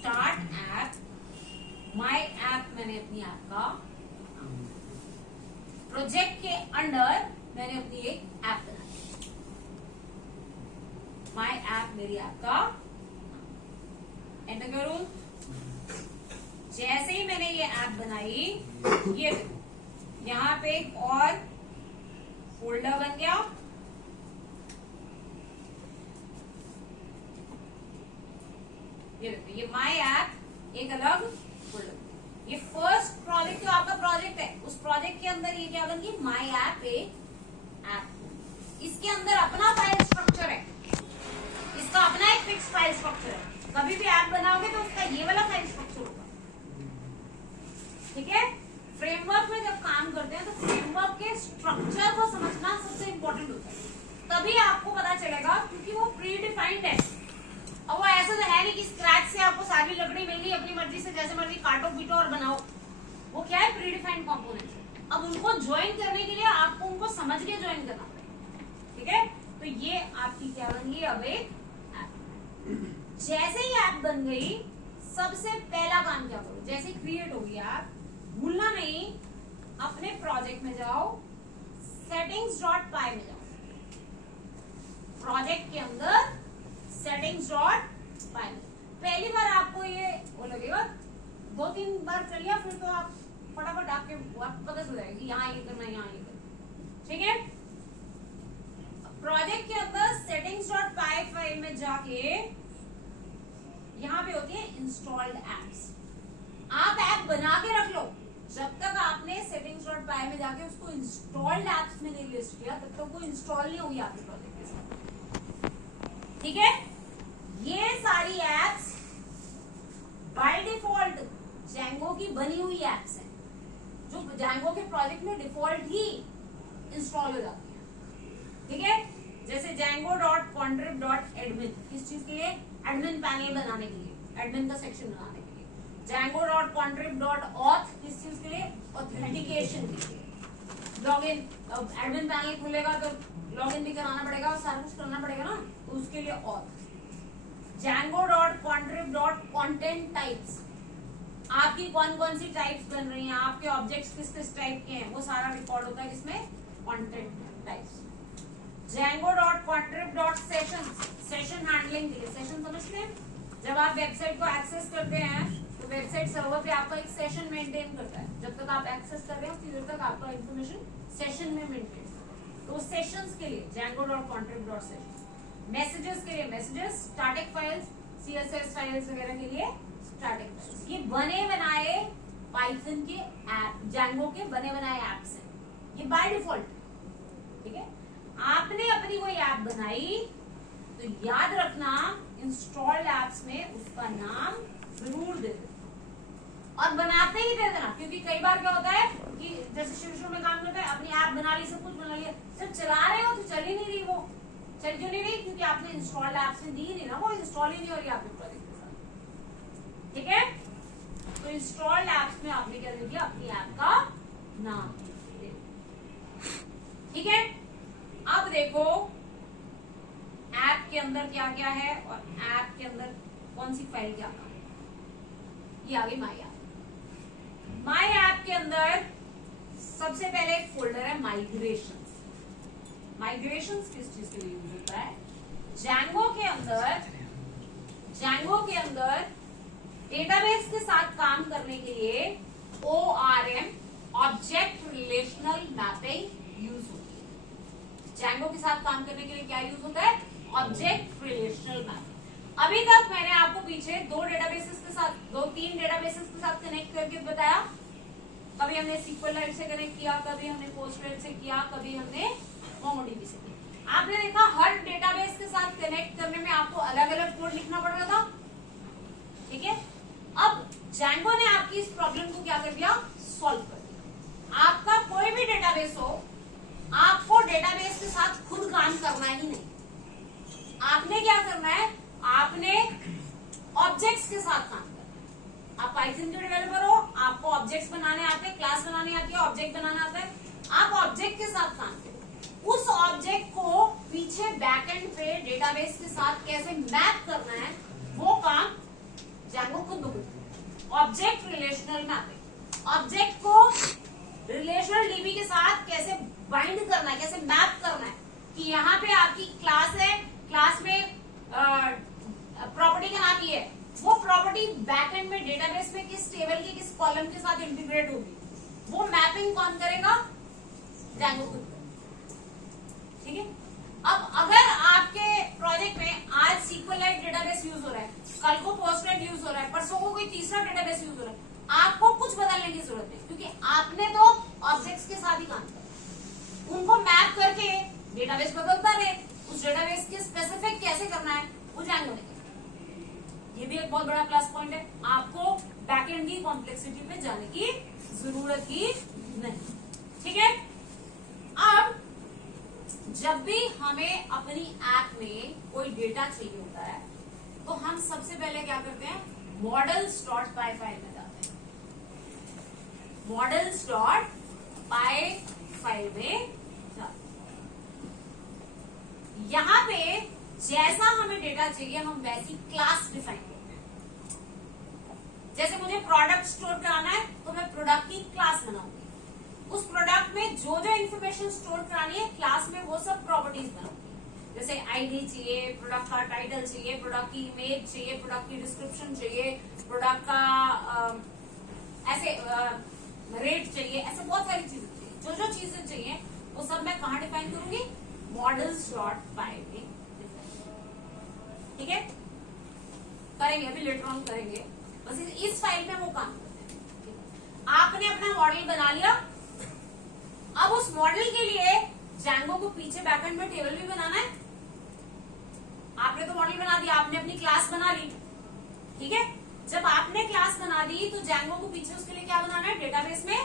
Start app, my app मैंने अपनी app का, प्रोजेक्ट के अंडर मैंने अपनी एक ऐप बनाई, माई ऐप मेरी ऐप का, एंटर करूं। जैसे ही मैंने ये ऐप बनाई, ये देखो यहाँ पे एक और फोल्डर बन गया, ये देखो ये माई ऐप एक अलग फोल्डर। ये फर्स्ट प्रोजेक्ट जो आपका प्रोजेक्ट है, उस प्रोजेक्ट के अंदर ये क्या बन गई, माई ऐप ऐप। इसके अंदर अपना फाइल स्ट्रक्चर है, इसका अपना एक फिक्स फाइल स्ट्रक्चर है। कभी भी ऐप बनाओगे तो उसका ये वाला फाइल स्ट्रक्चर होगा, ठीक है। फ्रेमवर्क में जब काम करते हैं तो फ्रेमवर्क के स्ट्रक्चर को समझना सबसे इंपॉर्टेंट होता है, तभी आपको पता चलेगा, क्योंकि वो प्री डिफाइंड है। और वो ऐसा तो है नहीं कि स्क्रैच से आपको सारी लकड़ी मिल गई, अपनी मर्जी से जैसे मर्जी काटो पीटो और बनाओ। वो क्या है, प्री डिफाइंड कंपोनेंट्स है। अब उनको ज्वाइन करने के लिए आपको उनको समझ के ज्वाइन करना पड़ेगा, ठीक है। तो ये आपकी क्या बन गई, अब एक ऐप। जैसे ही ऐप बन गई, सबसे पहला काम क्या करो, जैसे क्रिएट होगी ऐप, भूलना नहीं, अपने प्रोजेक्ट में जाओ, settings.py में जाओ, प्रोजेक्ट के अंदर settings.py। पहली बार आपको ये वो लगेगा, 2-3 बार कर लिया फिर तो आप फटाफट आपको पता चल जाएगी यहाँ ये करना, यहाँ ये करना, ठीक है। प्रोजेक्ट के अंदर settings.py फाइल में जाके यहाँ पे होती है इंस्टॉल्ड एप्स। आप ऐप बना के रख लो, जब तक आपने settings.py में जाके उसको इंस्टॉल्ड एप्स में नहीं लिस्ट किया, तब तक वो इंस्टॉल नहीं होगी आपके प्रोजेक्ट के साथ, ठीक है। ये सारी एप्स बाय डिफॉल्ट Django की बनी हुई एप्स हैं, जो Django के प्रोजेक्ट में डिफॉल्ट ही इंस्टॉल हो जाती है, ठीक है। जैसे Django.contrib.admin, किस चीज के लिए, एडमिन पैनल बनाने के लिए, एडमिन का सेक्शन बनाने के लिए। Django.contrib.auth, किस चीज के लिए, ऑथेंटिकेशन के लिए। लॉगिन, अब एडमिन पैनल खुलेगा तो लॉगिन भी कराना पड़ेगा और सारा कुछ करना पड़ेगा ना, तो उसके लिए auth। Django.contrib.content types, आपकी कौन कौन सी टाइप्स बन रही हैं, आपके ऑब्जेक्ट्स किस किस टाइप के हैं, वो सारा रिकॉर्ड होता है किसमें, content types. Django.contrib.sessions, session handling के लिए, सेशन समझते हैं, जब आप वेबसाइट को एक्सेस करते हैं तो वेबसाइट सर्वर पे आपका एक सेशन मेंटेन करता है, जब तक आप एक्सेस कर रहे हो उतनी देर तक आपका इंफॉर्मेशन सेशन में मेंटेन, तो सेशंस के लिए Django.contrib.sessions। मैसेजेस के लिए messages, static files, CSS files वगैरह के लिए स्टैटिक फाइल्स। ये बने बनाए पाइथन के ऐप, Django के बने बनाए ऐप्स हैं, ये बाय डिफॉल्ट, ठीक है। आपने अपनी कोई ऐप बनाई तो याद रखना, इंस्टॉल्ड एप्स में उसका नाम जरूर दे देना और बनाते ही दे देना, क्योंकि कई बार क्या होता है कि जैसे शुरू में काम करता है, अपनी ऐप बना ली, सब कुछ बना लिया, सिर्फ चला रहे हो तो चल ही नहीं रही, वो चल क्यों नहीं रही, क्योंकि आपने इंस्टॉल्ड एप्स में दी नहीं ना, वो इंस्टॉल ही नहीं हो रही आपके प्रोजेक्ट के साथ, ठीक है। तो इंस्टॉल्ड एप्स में आपने क्या दे दिया, अपनी ऐप का नाम, ठीक है। अब देखो ऐप के अंदर क्या क्या है और ऐप के अंदर कौन सी फाइल क्या काम है। ये आ गई माई ऐप। माई ऐप के अंदर सबसे पहले एक फोल्डर है माइग्रेशंस। माइग्रेशंस किस चीज के लिए यूज होता है, Django के अंदर डेटाबेस के साथ काम करने के लिए ORM, object relational mapping use होती है। Django के साथ काम करने के लिए क्या यूज होता है, ऑब्जेक्ट रिलेशनल मैपिंग। अभी तक मैंने आपको पीछे 2-3 डेटाबेसेस के साथ कनेक्ट करके बताया, कभी हमने SQLite से कनेक्ट किया, कभी हमने पोस्टग्रेस से किया, कभी हमने MongoDB से किया। आपने देखा हर डेटाबेस के साथ कनेक्ट करने में आपको अलग अलग कोड लिखना पड़ रहा था, ठीक है। अब Django ने आपकी इस प्रॉब्लम को क्या कर दिया, सॉल्व कर दिया। आपका कोई भी डेटाबेस हो, आपको डेटाबेस के साथ खुद काम करना ही नहीं, आपने क्या करना है, आपने ऑब्जेक्ट्स के साथ काम करना है। आप पाइथन के डेवलपर हो, आपको ऑब्जेक्ट्स बनाने आते हैं, क्लास बनानी आती है, ऑब्जेक्ट बनाना आता है, आप ऑब्जेक्ट के साथ काम करो। उस ऑब्जेक्ट को पीछे बैकएंड पे डेटाबेस के साथ कैसे मैप करना है, वो काम जैंगो खुद ब खुद ऑब्जेक्ट रिलेशनल मैपिंग, ऑब्जेक्ट को रिलेशनल डीबी के साथ कैसे बाइंड करना है, कैसे मैप करना है कि यहाँ पे आपकी क्लास है, क्लास में प्रॉपर्टी का नाम ये है, वो प्रॉपर्टी बैकएंड में डेटाबेस में किस टेबल के किस कॉलम के साथ इंटीग्रेट होगी, वो मैपिंग कौन करेगा, जैंगो खुद। ठीक है। अब अगर आपके प्रोजेक्ट में आज SQLite डेटाबेस यूज हो रहा है, कल को पोस्टग्रेस यूज हो रहा है, परसों को कोई तीसरा डेटाबेस यूज हो रहा है, आपको कुछ बदलने की जरूरत नहीं, क्योंकि आपने तो ऑब्जेक्ट्स के साथ ही काम किया। उनको मैप करके डेटाबेस बदलता रहे, उस डेटाबेस के स्पेसिफिक कैसे करना है वो जैंगो ने किया। ये भी एक बहुत बड़ा प्लस पॉइंट है, आपको बैकएंड की कॉम्प्लेक्सिटी पे जाने की जरूरत ही नहीं। ठीक है। अब जब भी हमें अपनी ऐप में कोई डेटा चाहिए होता है तो हम सबसे पहले क्या करते हैं, models.py फाइल में जाते हैं, models.py फाइल में जाते हैं। यहां पे जैसा हमें डेटा चाहिए हम वैसी क्लास डिफाइन करते हैं। जैसे मुझे प्रोडक्ट स्टोर कराना है तो मैं प्रोडक्ट की क्लास बनाऊंगी, उस प्रोडक्ट में जो जो इन्फॉर्मेशन स्टोर करानी है क्लास में वो सब प्रॉपर्टीज बनाऊंगी। जैसे आईडी चाहिए, प्रोडक्ट का टाइटल चाहिए, प्रोडक्ट की इमेज चाहिए, प्रोडक्ट की डिस्क्रिप्शन चाहिए, प्रोडक्ट का ऐसे रेट चाहिए, ऐसे बहुत सारी चीजें चाहिए। जो जो चीजें चाहिए वो सब मैं कहाँ डिफाइन करूंगी, models.py में। ठीक है, करेंगे अभी लेटर ऑन करेंगे, बस इस फाइल में वो काम करते हैं। आपने अपना मॉडल बना लिया, अब उस मॉडल के लिए जैंगो को पीछे बैकएंड में टेबल भी बनाना है। आपने तो मॉडल बना दिया, आपने अपनी क्लास बना ली। ठीक है, जब आपने क्लास बना दी तो जैंगो को पीछे उसके लिए क्या बनाना है, डेटाबेस में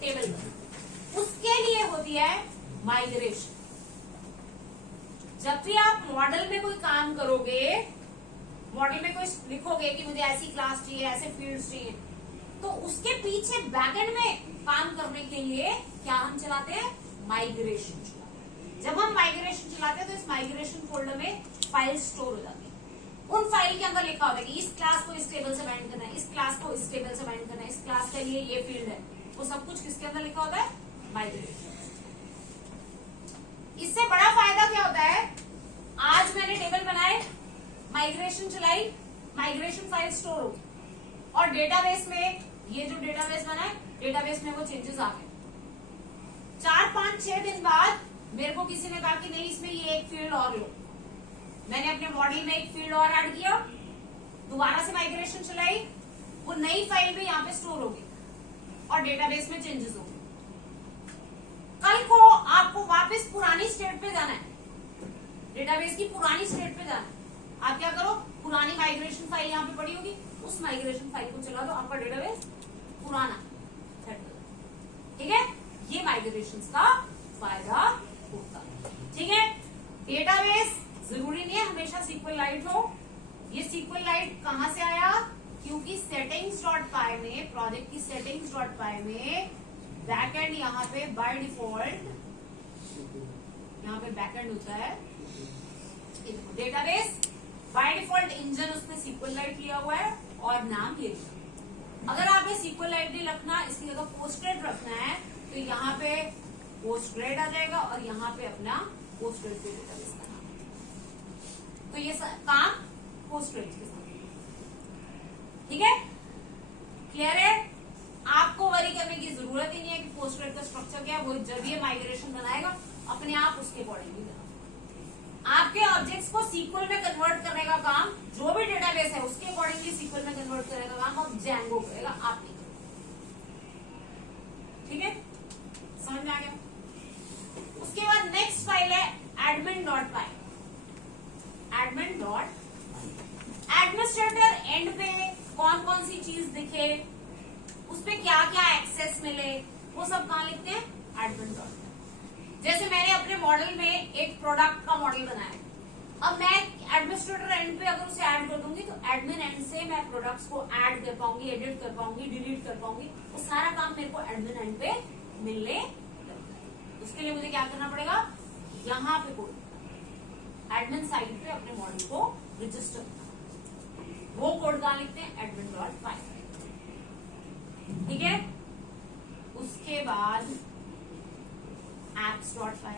टेबल बनाना। उसके लिए होती है माइग्रेशन। जब भी आप मॉडल में कोई काम करोगे, मॉडल में कोई लिखोगे कि मुझे ऐसी क्लास चाहिए, ऐसे फील्ड्स चाहिए, तो उसके पीछे बैकएंड में काम करने के लिए क्या हम चलाते हैं, माइग्रेशन चलाते हैं। जब हम माइग्रेशन चलाते हैं तो इस माइग्रेशन फोल्डर में फाइल स्टोर हो जाती है। उन फाइल के अंदर लिखा होता है कि इस क्लास को इस टेबल से बाइंड करना है, इस क्लास को इस टेबल से बाइंड करना है, इस क्लास के लिए ये फील्ड है, वो सब कुछ किसके अंदर लिखा होता है, माइग्रेशन। इससे बड़ा फायदा क्या होता है, आज मैंने टेबल बनाए, माइग्रेशन चलाई, माइग्रेशन फाइल स्टोर होगी, और डेटाबेस में ये जो डेटाबेस बना है, डेटाबेस में वो चेंजेस आ गए। 4, 5, 6 दिन बाद मेरे को किसी ने कहा कि नहीं इसमें ये एक फील्ड और लो, मैंने अपने मॉडल में एक फील्ड और ऐड किया, दोबारा से माइग्रेशन चलाई, वो नई फाइल भी यहाँ पे स्टोर होगी और डेटाबेस में चेंजेस होंगे। कल को आपको वापस पुरानी स्टेट पे जाना है, डेटाबेस की पुरानी स्टेट पे जाना है, आप क्या करो, पुरानी माइग्रेशन फाइल यहाँ पे पड़ी होगी, उस माइग्रेशन फाइल को चला दो, आपका डेटाबेस पुराना सेट हो जाए। ठीक है, ये माइग्रेशन का फायदा होता है। ठीक है, डेटाबेस जरूरी नहीं है हमेशा SQLite हो। ये SQLite कहां से आया, क्योंकि settings.py में, प्रोजेक्ट की settings.py में बैकएंड यहाँ पे बाय डिफॉल्ट यहाँ पे बैकएंड होता है डेटाबेस, बाय डिफॉल्ट इंजन उसने SQLite लिया हुआ है और नाम ये। अगर आपने SQLite नहीं रखना, इसकी जगह पोस्टग्रेड रखना है तो यहाँ पे पोस्टग्रेड आ जाएगा और यहाँ पे अपना पोस्टग्रेड के डेटाबेस का नाम। तो ये काम पोस्टग्रेड के साथ। ठीक है, क्लियर है, आपको वरी करने की जरूरत ही नहीं है कि पोस्टग्रेड का स्ट्रक्चर क्या है, वो जब ये माइग्रेशन बनाएगा अपने आप उसके अकॉर्डिंगली बनाएगा। आपके ऑब्जेक्ट्स को SQL में कन्वर्ट करने का काम, जो भी डेटाबेस है उसके अकॉर्डिंगली SQL में कन्वर्ट करने का काम अब जैंगो करेगा, आप नहीं करेगा। ठीक है, समझ में आ गया। उसके बाद नेक्स्ट फाइल है admin.py। एडमिनिस्ट्रेटर एंड पे कौन कौन सी चीज दिखे, उसपे क्या क्या एक्सेस मिले, वो सब कहाँ लिखते हैं, admin.py। जैसे मैंने अपने मॉडल में एक प्रोडक्ट का मॉडल बनाया, अब मैं एडमिनिस्ट्रेटर एंड पे अगर उसे ऐड कर दूंगी तो एडमिन एंड से मैं प्रोडक्ट्स को ऐड कर पाऊंगी, एडिट कर पाऊंगी, डिलीट कर पाऊंगी, वो सारा काम मेरे को एडमिन एंड पे मिलने लगता है। उसके लिए मुझे क्या करना पड़ेगा, यहाँ पे कोड एडमिन साइड पे अपने मॉडल को रजिस्टर करना, वो कोड कहां लिखते हैं, admin.py। ठीक है, उसके बाद apps.py,